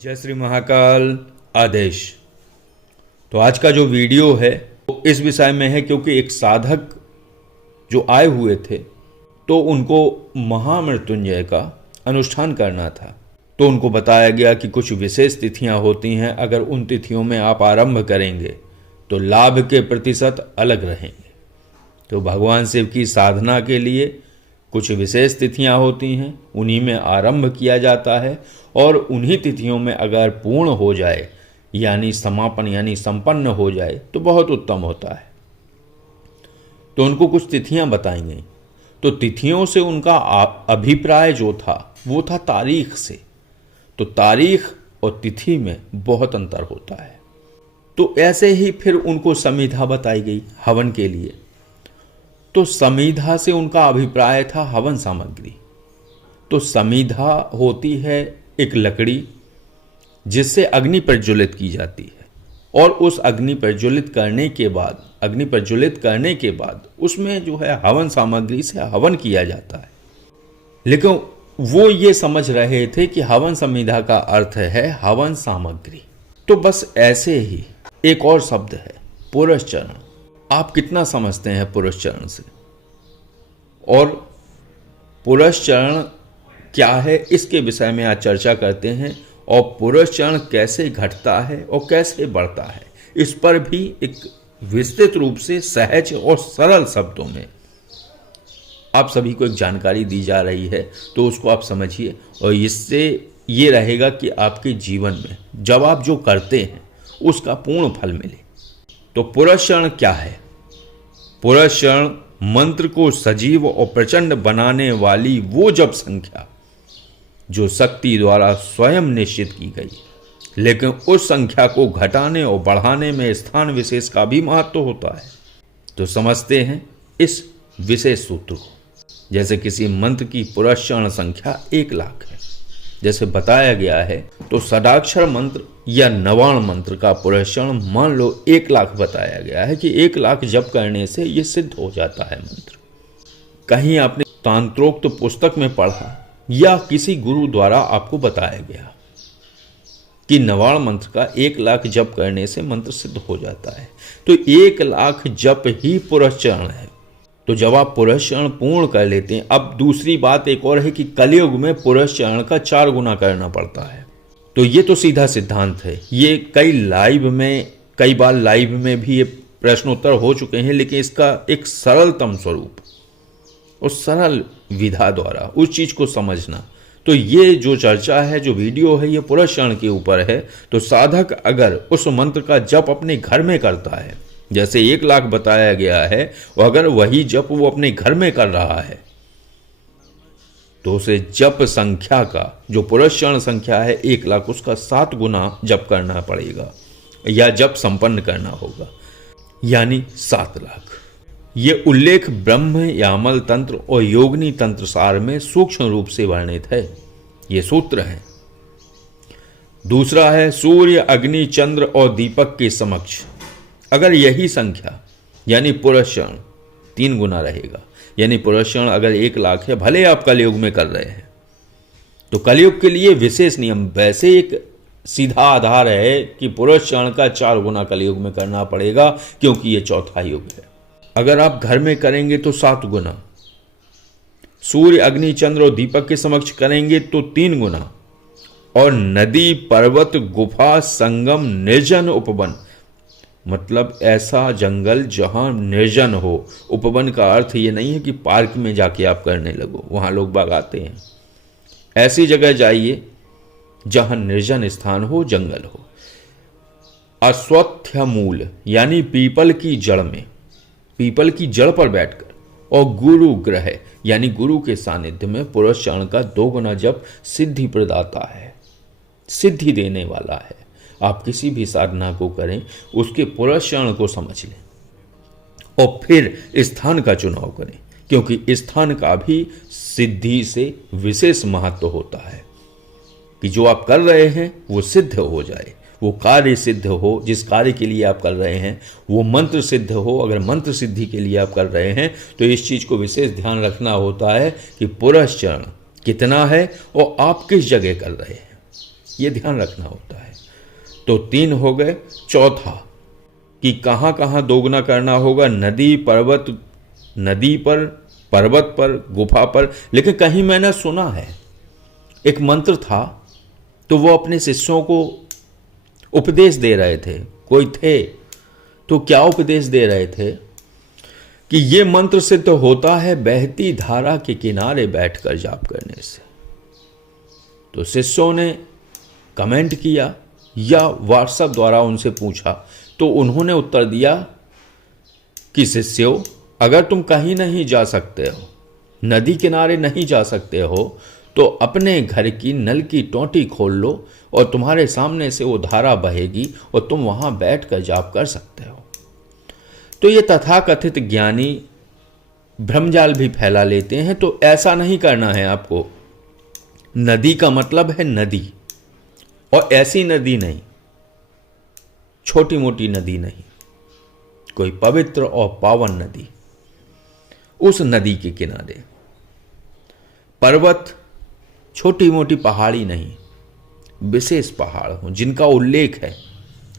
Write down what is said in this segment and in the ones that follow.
जय श्री महाकाल आदेश। तो आज का जो वीडियो है वो इस विषय में है क्योंकि एक साधक जो आए हुए थे तो उनको महामृत्युंजय का अनुष्ठान करना था। तो उनको बताया गया कि कुछ विशेष तिथियां होती हैं, अगर उन तिथियों में आप आरंभ करेंगे तो लाभ के प्रतिशत अलग रहेंगे। तो भगवान शिव की साधना के लिए कुछ विशेष तिथियां होती हैं, उन्हीं में आरंभ किया जाता है और उन्हीं तिथियों में अगर पूर्ण हो जाए यानी समापन यानी संपन्न हो जाए तो बहुत उत्तम होता है। तो उनको कुछ तिथियां बताई गई। तो तिथियों से उनका अभिप्राय जो था वो था तारीख से। तो तारीख और तिथि में बहुत अंतर होता है। तो ऐसे ही फिर उनको समिधा बताई गई हवन के लिए। तो समिधा से उनका अभिप्राय था हवन सामग्री। तो समिधा होती है एक लकड़ी जिससे अग्नि प्रज्वलित की जाती है और उस अग्नि प्रज्वलित करने के बाद उसमें जो है हवन सामग्री से हवन किया जाता है। लेकिन वो ये समझ रहे थे कि हवन समिधा का अर्थ है हवन सामग्री। तो बस ऐसे ही एक और शब्द है पुरस्चरण। आप कितना समझते हैं पुरस्चरण से, और पुरस्चरण क्या है इसके विषय में आज चर्चा करते हैं। और पुरस्चरण कैसे घटता है और कैसे बढ़ता है इस पर भी एक विस्तृत रूप से सहज और सरल शब्दों में आप सभी को एक जानकारी दी जा रही है। तो उसको आप समझिए और इससे ये रहेगा कि आपके जीवन में जब आप जो करते हैं उसका पूर्ण फल मिले। तो पुरस्चरण क्या है? पुरस्चरण मंत्र को सजीव और प्रचंड बनाने वाली वो जप संख्या जो शक्ति द्वारा स्वयं निश्चित की गई, लेकिन उस संख्या को घटाने और बढ़ाने में स्थान विशेष का भी महत्व होता है। तो समझते हैं इस विशेष सूत्र को। जैसे किसी मंत्र की पुरस्चरण संख्या 1 लाख है जैसे बताया गया है, तो षडाक्षर मंत्र या नवाण मंत्र का पुरस्चरण मान लो 1 लाख बताया गया है कि 1 लाख जप करने से ये सिद्ध हो जाता है मंत्र। कहीं आपने तांत्रोक्त पुस्तक में पढ़ा या किसी गुरु द्वारा आपको बताया गया कि नवाण मंत्र का 1 लाख जप करने से मंत्र सिद्ध हो जाता है। तो 1 लाख जप ही पुरस्चरण है। तो जब आप पुरस्चरण पूर्ण कर लेते हैं, अब दूसरी बात एक और है कि कलयुग में पुरस्चरण का 4 गुना करना पड़ता है। तो ये तो सीधा सिद्धांत है। ये कई बार लाइव में भी ये प्रश्नोत्तर हो चुके हैं, लेकिन इसका एक सरलतम स्वरूप और सरल विधा द्वारा उस चीज को समझना। तो ये जो चर्चा है, जो वीडियो है, ये पुरस्चरण के ऊपर है। तो साधक अगर उस मंत्र का जप अपने घर में करता है, जैसे 1 लाख बताया गया है, और अगर वही जप वो अपने घर में कर रहा है तो उसे जप संख्या का जो पुरस्चरण संख्या है 1 लाख, उसका 7 गुना जप करना पड़ेगा या जप संपन्न करना होगा, यानी 7 लाख। ये उल्लेख ब्रह्म यामल तंत्र और योगिनी तंत्र सार में सूक्ष्म रूप से वर्णित है। ये सूत्र है। दूसरा है सूर्य अग्नि चंद्र और दीपक के समक्ष अगर यही संख्या यानी पुरस्चरण 3 गुना रहेगा, यानी पुरस्चरण अगर 1 लाख है, भले आप कलयुग में कर रहे हैं, तो कलयुग के लिए विशेष नियम, वैसे एक सीधा आधार है कि पुरस्चरण का 4 गुना कलयुग में करना पड़ेगा क्योंकि ये चौथा युग है। अगर आप घर में करेंगे तो 7 गुना, सूर्य अग्नि चंद्र और दीपक के समक्ष करेंगे तो 3 गुना, और नदी पर्वत गुफा संगम निर्जन उपवन, मतलब ऐसा जंगल जहां निर्जन हो। उपवन का अर्थ ये नहीं है कि पार्क में जाके आप करने लगो, वहां लोग बाग आते हैं। ऐसी जगह जाइए जहां निर्जन स्थान हो, जंगल हो। अश्वत्थ मूल यानी पीपल की जड़ में, पीपल की जड़ पर बैठकर, और गुरु ग्रह यानी गुरु के सानिध्य में पुरस्चरण का 2 गुना जप सिद्धि प्रदाता है, सिद्धि देने वाला है। आप किसी भी साधना को करें, उसके पुरस्चरण को समझ लें और फिर स्थान का चुनाव करें, क्योंकि स्थान का भी सिद्धि से विशेष महत्व होता है कि जो आप कर रहे हैं वो सिद्ध हो जाए, वो कार्य सिद्ध हो। जिस कार्य के लिए आप कर रहे हैं वो मंत्र सिद्ध हो। अगर मंत्र सिद्धि के लिए आप कर रहे हैं तो इस चीज को विशेष ध्यान रखना होता है कि पुरस्चरण कितना है और आप किस जगह कर रहे हैं। ये ध्यान रखना होता है। तो 3 हो गए। चौथा कि कहाँ कहाँ दोगुना करना होगा, नदी पर, पर्वत पर, गुफा पर। लेकिन कहीं मैंने सुना है एक मंत्र था, तो वो अपने शिष्यों को उपदेश दे रहे थे, कोई थे तो क्या उपदेश दे रहे थे कि ये मंत्र सिद्ध होता है बहती धारा के किनारे बैठकर जाप करने से। तो शिष्यों ने कमेंट किया या व्हाट्सएप द्वारा उनसे पूछा, तो उन्होंने उत्तर दिया कि शिष्यों, अगर तुम कहीं नहीं जा सकते हो, नदी किनारे नहीं जा सकते हो, तो अपने घर की नल की टोंटी खोल लो और तुम्हारे सामने से वो धारा बहेगी और तुम वहां बैठकर जाप कर सकते हो। तो ये तथाकथित ज्ञानी भ्रमजाल भी फैला लेते हैं। तो ऐसा नहीं करना है आपको। नदी का मतलब है नदी, और ऐसी नदी नहीं, छोटी मोटी नदी नहीं, कोई पवित्र और पावन नदी। उस नदी के किनारे पर्वत, छोटी मोटी पहाड़ी नहीं, विशेष पहाड़ हो जिनका उल्लेख है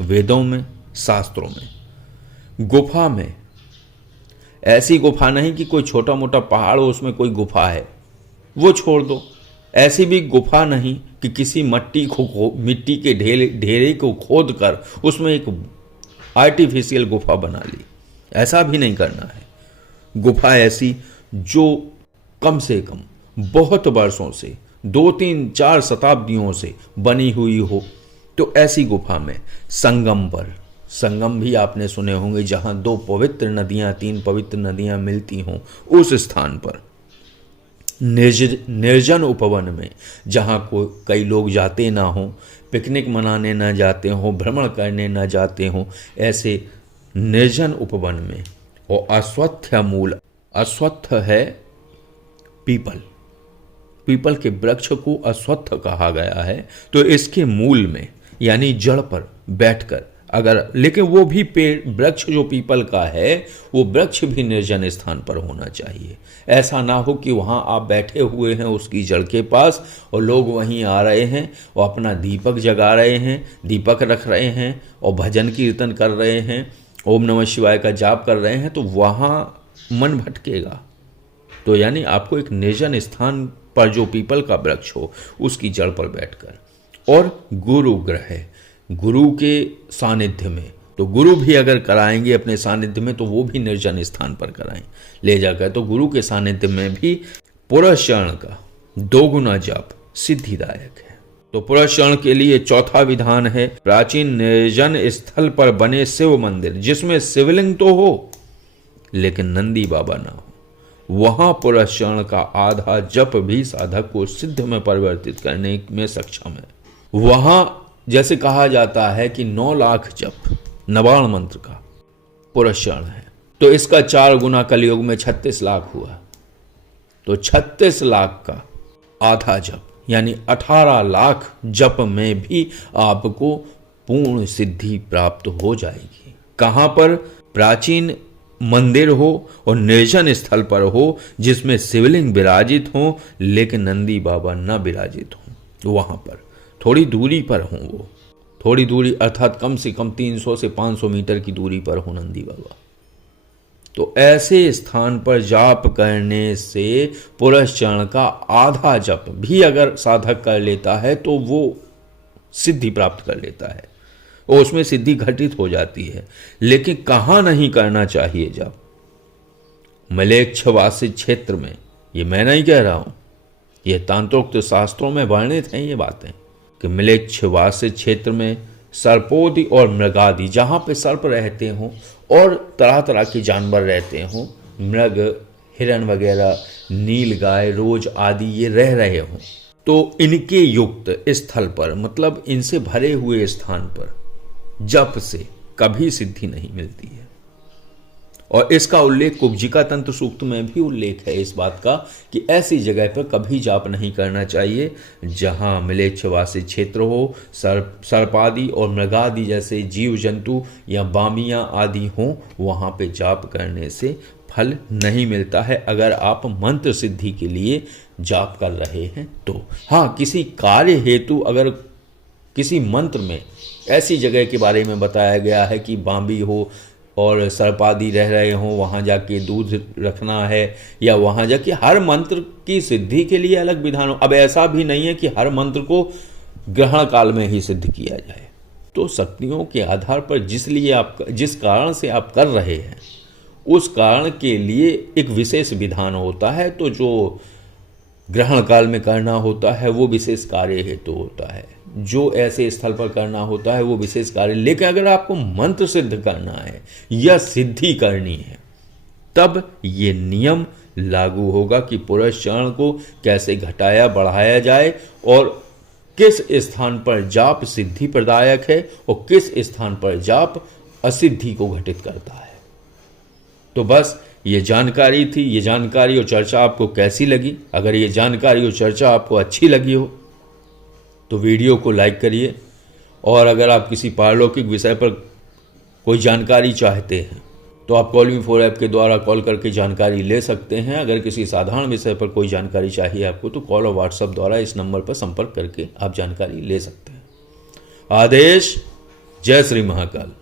वेदों में, शास्त्रों में। गुफा में, ऐसी गुफा नहीं कि कोई छोटा मोटा पहाड़ हो उसमें कोई गुफा है, वो छोड़ दो। ऐसी भी गुफा नहीं कि किसी मिट्टी के ढेरे को खोद कर उसमें एक आर्टिफिशियल गुफा बना ली, ऐसा भी नहीं करना है। गुफा ऐसी जो कम से कम बहुत वर्षों से, 2, 3, 4 शताब्दियों से बनी हुई हो। तो ऐसी गुफा में संगम पर, संगम भी आपने सुने होंगे, जहां 2 पवित्र नदियां, 3 पवित्र नदियां मिलती हों, उस स्थान पर निर्जन उपवन में, जहां कई लोग जाते ना हो, पिकनिक मनाने ना जाते हो, भ्रमण करने ना जाते हो, ऐसे निर्जन उपवन में। और अश्वत्थ मूल, अश्वत्थ है पीपल, पीपल के वृक्ष को अश्वत्थ कहा गया है। तो इसके मूल में यानी जड़ पर बैठकर अगर, लेकिन वो भी पेड़, वृक्ष जो पीपल का है, वो वृक्ष भी निर्जन स्थान पर होना चाहिए। ऐसा ना हो कि वहाँ आप बैठे हुए हैं उसकी जड़ के पास और लोग वहीं आ रहे हैं और अपना दीपक जगा रहे हैं, दीपक रख रहे हैं और भजन कीर्तन कर रहे हैं, ओम नमः शिवाय का जाप कर रहे हैं, तो वहाँ मन भटकेगा। तो यानी आपको एक निर्जन स्थान पर जो पीपल का वृक्ष हो उसकी जड़ पर बैठकर, और गुरु ग्रह, गुरु के सानिध्य में, तो गुरु भी अगर कराएंगे अपने सानिध्य में तो वो भी निर्जन स्थान पर कराएं ले जाकर। तो गुरु के सानिध्य में भी पुरस्चरण का 2 गुना जाप सिद्धिदायक है। तो पुरस्चरण के लिए चौथा विधान है, प्राचीन निर्जन स्थल पर बने शिव मंदिर जिसमें शिवलिंग तो हो लेकिन नंदी बाबा ना हो, वहां पुरस्चरण का आधा जप भी साधक को सिद्ध में परिवर्तित करने में सक्षम है। वहां जैसे कहा जाता है कि 9 लाख जप नवाण मंत्र का पुरस्चरण है, तो इसका 4 गुना कलयुग में 36 लाख हुआ। तो 36 लाख का आधा जप यानी 18 लाख जप में भी आपको पूर्ण सिद्धि प्राप्त हो जाएगी। कहां पर? प्राचीन मंदिर हो और निर्जन स्थल पर हो जिसमें शिवलिंग विराजित हो लेकिन नंदी बाबा न विराजित हो। वहां पर थोड़ी दूरी पर हों, वो थोड़ी दूरी अर्थात कम से कम 300 से 500 मीटर की दूरी पर हो नंदी बाबा। तो ऐसे स्थान पर जाप करने से पुरस्चरण का आधा जप भी अगर साधक कर लेता है तो वो सिद्धि प्राप्त कर लेता है और उसमें सिद्धि घटित हो जाती है। लेकिन कहाँ नहीं करना चाहिए जाप? मलेच्छवासित क्षेत्र में। ये मैं नहीं कह रहा हूं, ये तांत्रोक्त शास्त्रों में वर्णित हैं ये बातें कि मलेच्छवासित क्षेत्र में सर्पोदि और मृगादि, जहाँ पे सर्प रहते हों और तरह तरह के जानवर रहते हों, मृग, हिरण वगैरह, नील गाय, रोज आदि ये रह रहे हों, तो इनके युक्त स्थल पर, मतलब इनसे भरे हुए स्थान पर जप से कभी सिद्धि नहीं मिलती है। और इसका उल्लेख कुब्जिका तंत्र सूक्त में भी उल्लेख है इस बात का कि ऐसी जगह पर कभी जाप नहीं करना चाहिए जहां म्लेच्छवासी क्षेत्र हो, सर्पादि और मृगादि जैसे जीव जंतु या बामियां आदि हों, वहां पे जाप करने से फल नहीं मिलता है अगर आप मंत्र सिद्धि के लिए जाप कर रहे हैं तो। हाँ, किसी कार्य हेतु अगर किसी मंत्र में ऐसी जगह के बारे में बताया गया है कि बांबी हो और सर्पादि रह रहे हों, वहाँ जाके दूध रखना है, या वहाँ जाके हर मंत्र की सिद्धि के लिए अलग विधान हो। अब ऐसा भी नहीं है कि हर मंत्र को ग्रहण काल में ही सिद्ध किया जाए। तो शक्तियों के आधार पर जिस कारण से आप कर रहे हैं उस कारण के लिए एक विशेष विधान होता है। तो जो ग्रहण काल में करना होता है वो विशेष कार्य हेतु होता है, जो ऐसे स्थल पर करना होता है वो विशेष कार्य। लेकिन अगर आपको मंत्र सिद्ध करना है या सिद्धि करनी है तब ये नियम लागू होगा कि पुरुष चरण को कैसे घटाया बढ़ाया जाए और किस स्थान पर जाप सिद्धि प्रदायक है और किस स्थान पर जाप असिद्धि को घटित करता है। तो बस ये जानकारी थी। ये जानकारी और चर्चा आपको कैसी लगी? अगर ये जानकारी और चर्चा आपको अच्छी लगी हो तो वीडियो को लाइक करिए, और अगर आप किसी पारलौकिक विषय पर कोई जानकारी चाहते हैं तो आप कॉल मी 4 ऐप के द्वारा कॉल करके जानकारी ले सकते हैं। अगर किसी साधारण विषय पर कोई जानकारी चाहिए आपको तो कॉल और व्हाट्सएप द्वारा इस नंबर पर संपर्क करके आप जानकारी ले सकते हैं। आदेश। जय श्री महाकाल।